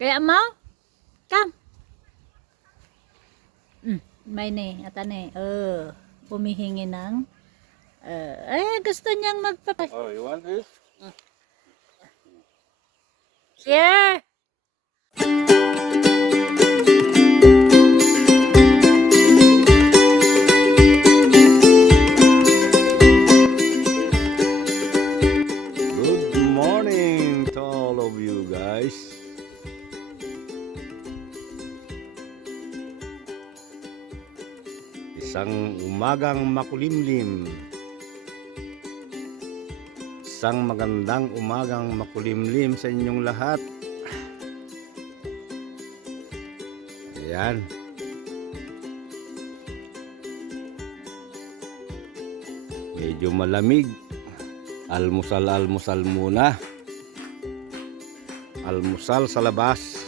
Kaya mau? Come. May ne, atane. Humihingi ng gusto niyang Oh, you want this? Yeah. Good morning to all of you guys. Isang umagang makulimlim. Isang magandang umagang makulimlim sa inyong lahat. Ayan. Medyo malamig. Almusal muna. Almusal sa labas.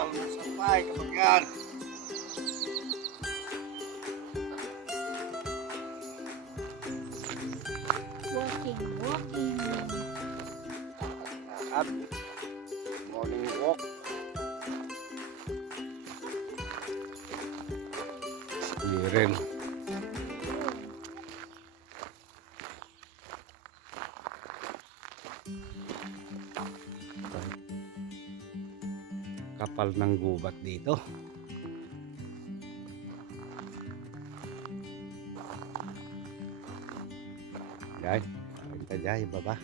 Almusal pa, kapagyan. Walking. At morning walk. Ren. Kapal ng gubat dito. Jai, kita jai baba.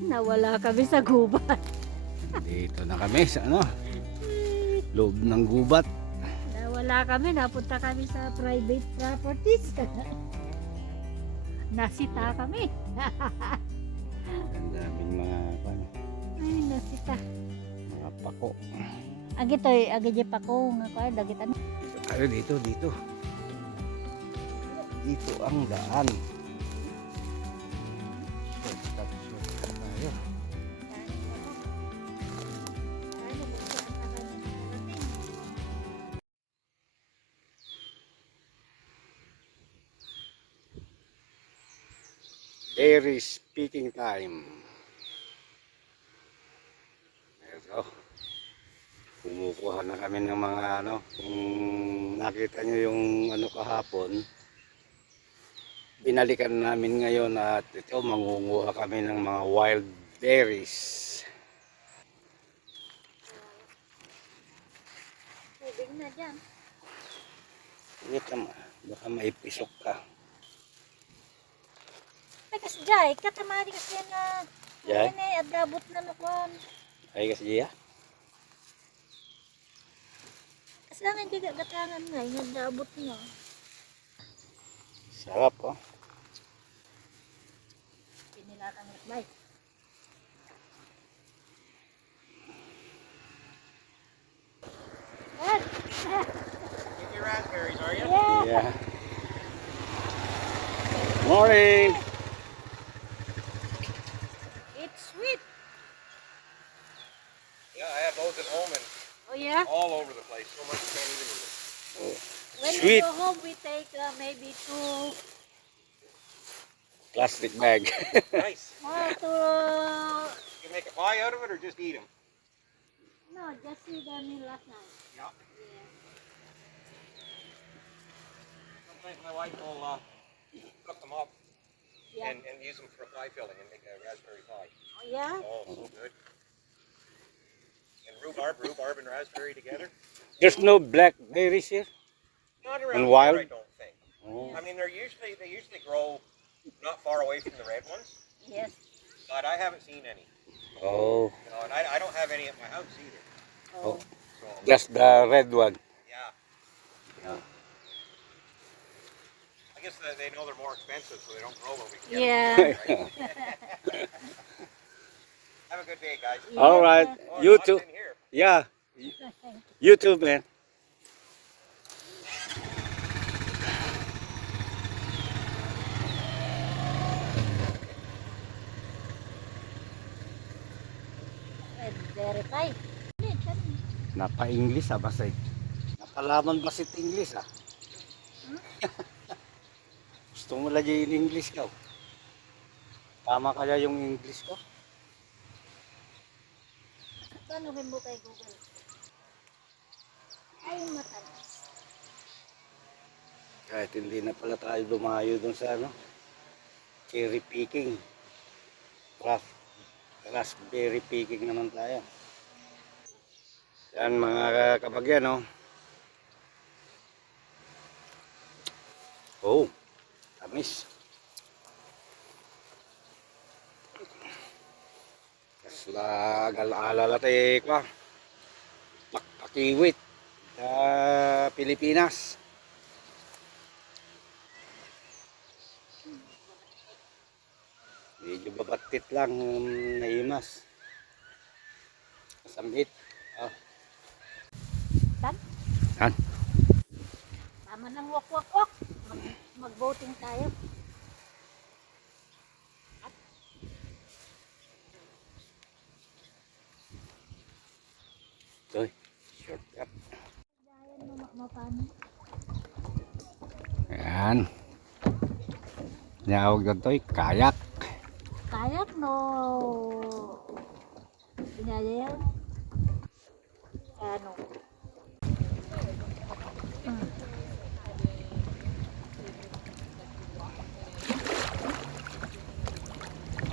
Nawala kami sa gubat. Dito na kami sa loob ng gubat. Nawala kami, napunta kami sa private properties. Nasita kami. Ang daming mga Ay, nasita. mga pako. Agitoy, agije pa ko nga ko dagitan. Tayo dito. Dito ang daan. Tayo. Dairy speaking time. Ito. Kumukuha na kami ng mga kung nakita nyo yung kahapon, binalikan namin ngayon at ito mangunguha kami ng mga wild berries. Tubig na dyan. Ingat naman, baka maipisok ka. Tagas jay, katamari kasi na. Jay? Ay, adabot na nukon. Ay kasi ya. Kasi namin gagatangan nga, adabot na. Sarap oh. Pinilakan ng bay. Get your raspberries, are you? Yeah. Morning. It's sweet. Yeah, I have those at home and Oh yeah? all over the place. So much you can't even eat it. When Sweet. we go home, we take maybe two Plastic bag. Nice. more to... You can make a pie out of it or just eat them. No, just see them in last night. Yeah. Yeah. Sometimes my wife will cook them up Yeah. and use them for a pie filling and make a raspberry pie. Oh yeah? Oh, so good. And rhubarb and raspberry together. There's no black berries here. Not around And here, wild? I don't think. Oh. I mean, they usually grow not far away from the red ones, Yes. but I haven't seen any. Oh, You know, and I don't have any at my house either. Oh. So just the red one. yeah. I guess they know they're more expensive, so they don't grow where we can get Yeah. them. Right? Have a good day, guys. All right, Oh, you lots too. in here. Yeah, you too, man. verify. Napa-English basta eh. Napalaman ba si English Gusto mo lagi yung English ka? Tama kaya yung English ko? Paano mo kay Google? Ay, matalas. Kahit hindi na pala tayo lumayo dun sa cherry picking. Raspberry picking naman tayo. Yan mga kapagyan, Oh, tamis. Kasla alalatik pa. Pakiwit sa Pilipinas. Medyo babatit lang naimas. Kasamit. Tan? Yan. Tama ng wak-wak-wak. Mag-voting tayo. Ito, shortcut. Dayan mo mapano. Yan. Nyawag na ito, kayak. Kayak no. Pinaya yan. Ano?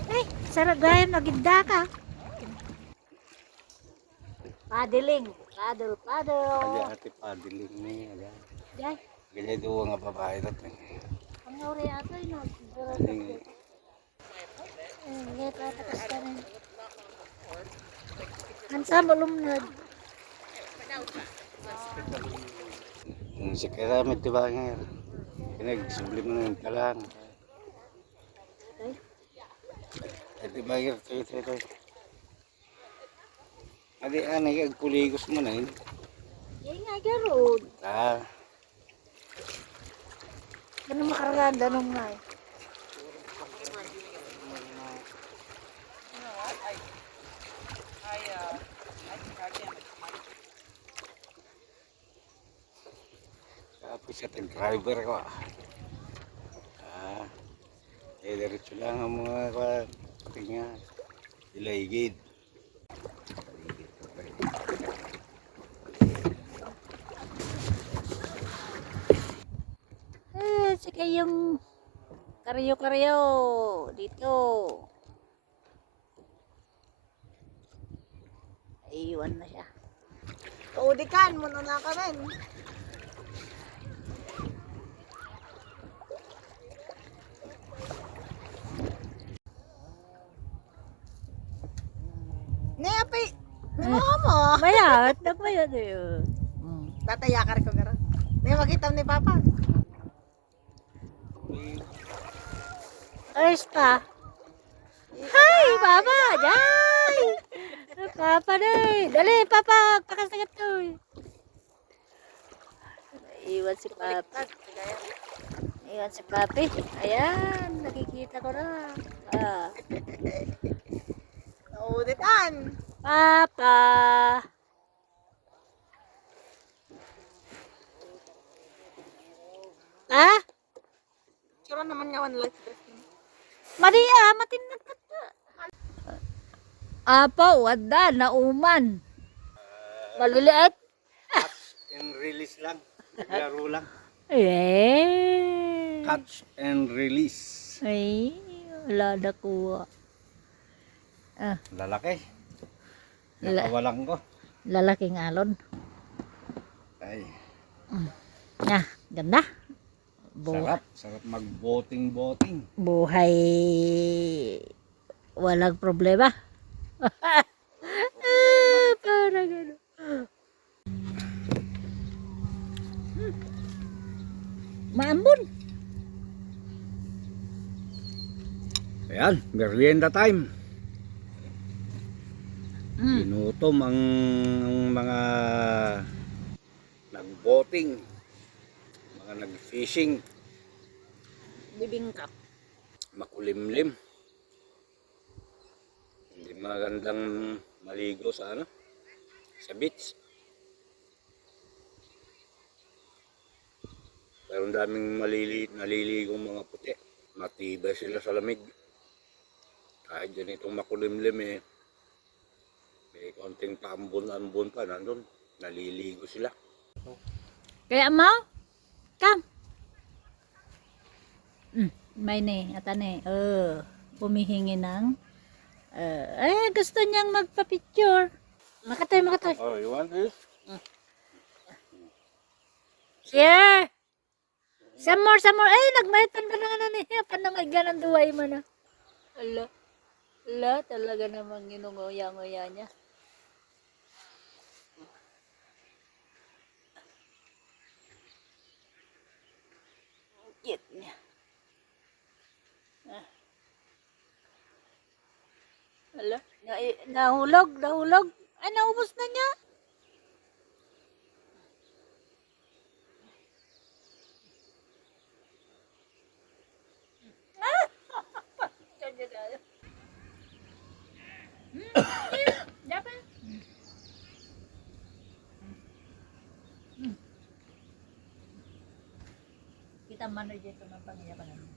Ay, sarap gaya magigda ka. Paddling. Paddle. Aja ati padiling ni. Jay, Ganyan doon nga babae ito. ang uri ato yun. Ngayon tatas ka rin. Hansa mo lumnad. Si Keramit, diba nga? Pinag-sublim mo ng talang. Diba nga? Ito. Adi, agpuligos mo na yun. Yan nga garod. Ganun makaraganda nung nga eh. Tapos sa driver ko. Diretso lang ang mga patinga. Ilaygid. Sige yung karyo dito. Iwan na siya. Tuudikan mo na kami. Ngayapi, mo. Mayat, nagmayat yun. Tatayakar ko garo. Ngayon makita ni Papa. Ayos pa. Hi, Papa! Jai! Papa day! Dali, Papa! Pakasagat to. Iwan si Papa. Iwan si Papi. Ayan, nakikita ko na. Tuudikan. Papa! Ha? Sure naman nga one life dress. Maria, matinag ka. Apa, wada, nauman. Maliliit. Catch and release lang. Naglaro lang. Eh. Catch and release. Ay, wala na kuha. Lalaki. Nakawalang ko. Lalaking alon. Ay, Ganda. sarap mag-boating. Buhay walang problema. Parang ano. Maambon. Ayan, merienda time. Ginutom ang mga nag-boating, mga nag-fishing, Bibingkap. makulimlim. Hindi magandang maligo sa sa beach. Pero ang daming naliligong mga puti. Matibay sila sa lamig. Kahit ganitong makulimlim eh. May konting paambon-ambon pa nandun. Naliligo sila. Kaya mo? Come. May ne, atane. Humihingi ng gusto niyang magpa-picture. Makatoy. Oh, you want this? Here. Some more. Ay, nagmahitan pa na nga niya. Paano nga ganang duway mo na? Ala, talaga namang ginunguya-nguya niya. Cute niya. Ala, nahulog. Ay, naubos na niya. Dapat. Kita mana dito ng pangyayapan namin.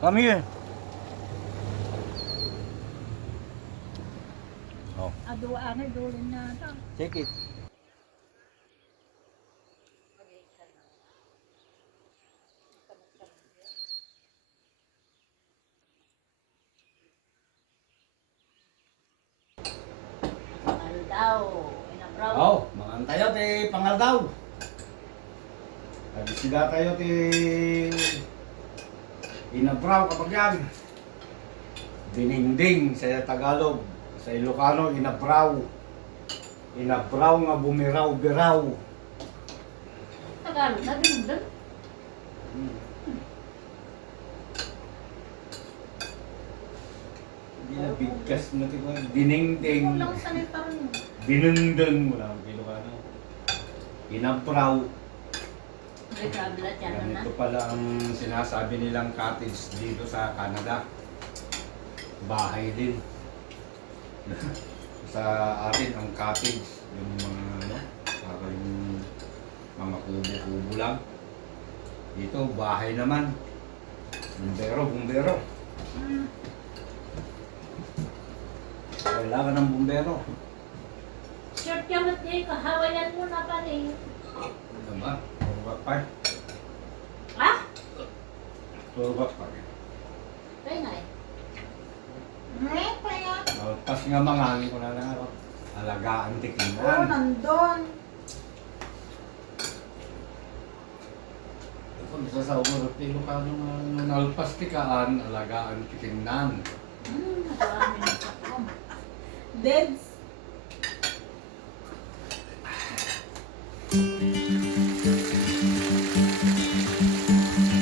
Come here. Oh, Aduan ay dulin na ito. take it. Aldaw. Inabraw. Oh, mangan tayo ti pangaldaw. Nagisida tayo ti inabraw kapag yan. Diningding sa Tagalog. Sa Ilocano, inabraw. Inabraw nga bumiraw-biraw. Tagalog na dinundun. Hindi na bigkas mo ti diningding. Kulang sa nito rin. Dinundun mo lang ang Ilocano. Inabraw. May kablat yan na. Ganito pala ang sinasabi nilang cottage dito sa Canada. Bahay din. Sa atin ang cottage, yung mga parang mga kubo-kubo lang. Dito bahay naman. Bumbero. Kailangan ng bumbero. Short kamot niya, kahawayan mo na pa rin. Ano ba? Turubak pa. Ha? Turubak pa. Kaya nga eh. Pas nga mangangin ko na lang ako. Alagaan Oo, tikinan. nandun. Kung isa sa umurot ni Ilocano nga nalpas tikaan, alagaan tikinan. Marami na sa kom. Deds.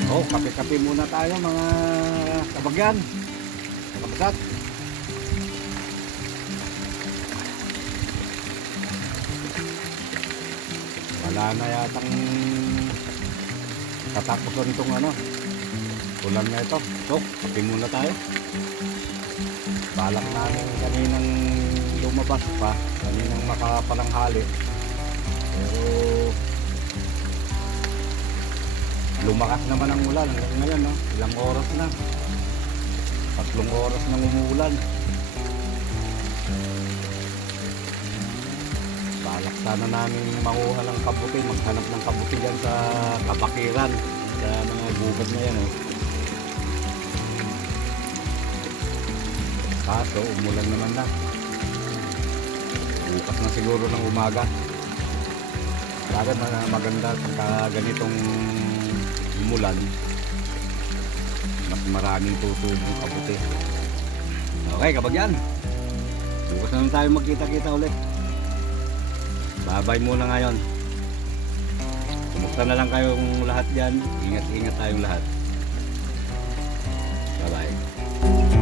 Oh, kape-kape muna tayo mga kabagyan. Kabasat. Wala na yatang katapusan itong ulan na ito. So, kape muna tayo. Balak namin kaninang lumabas pa, kaninang makapalanghali. Pero lumakas naman ang ulan hanggang ngayon, no? Ilang oras na. 3 oras nang umuulan. Balak sana namin manguha ng kabuti, maghanap ng kabuti dyan sa kabakiran, sa mga gubad na yan, oh. Kaso umulan naman na. Bukas na siguro ng umaga. Talaga maganda pagka ganitong umulan, mas maraming tutubong kabuti. Okay, kabagyan, bukas naman tayo magkita-kita ulit. Bye-bye muna ngayon. Kumusta na lang kayong lahat dyan. Ingat-ingat tayong lahat. Bye-bye.